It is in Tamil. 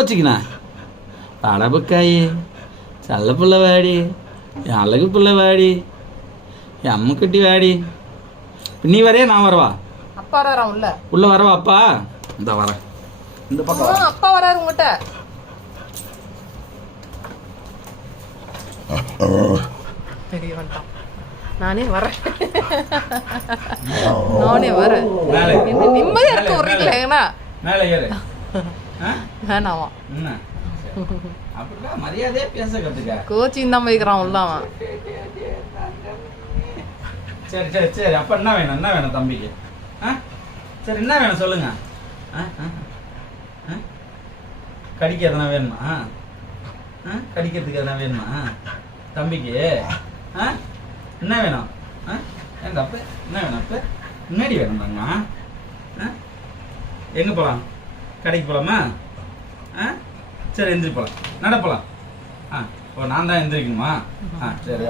கோச்சிக்கினா படபுக்காயி சல்ல புள்ள வாடி என் அழகு புள்ள வாடி என் அம்முக்குட்டி வாடி நீ வரையா நான் வரவா அப்பா வரான் உள்ள வரவா அப்பா இந்த வரேன் இந்த பக்கம் அப்பா வராரு உங்ககிட்ட பெரிய வந்துட்டான் நானே வரேன் என்ன நிம்மதியா இருக்க விடுறீங்களா மேலே ஏறு வேணாமா அப்படிதான் மரியாதையா பேச கத்துக்க கோச்சிங் தான் போய்க்கிறான் உள்ள அவன் சரி சரி சரி அப்ப என்ன வேணும் தம்பிக்கு சரி என்ன வேணும் சொல்லுங்க கடிக்க எதனா வேணுமா கடிக்கிறதுக்கு எதனா வேணுமா தம்பிக்கு என்ன வேணும் ஏன் தப்பு என்ன வேணும் அப்ப முன்னாடி வேணும் தாங்கம்மா எங்கே போகலாம் கடைக்கு போகலாமா சரி எந்திரி போகலாம் நட போகலாம் ஓ நான் தான் எந்திரிக்கணுமா சரி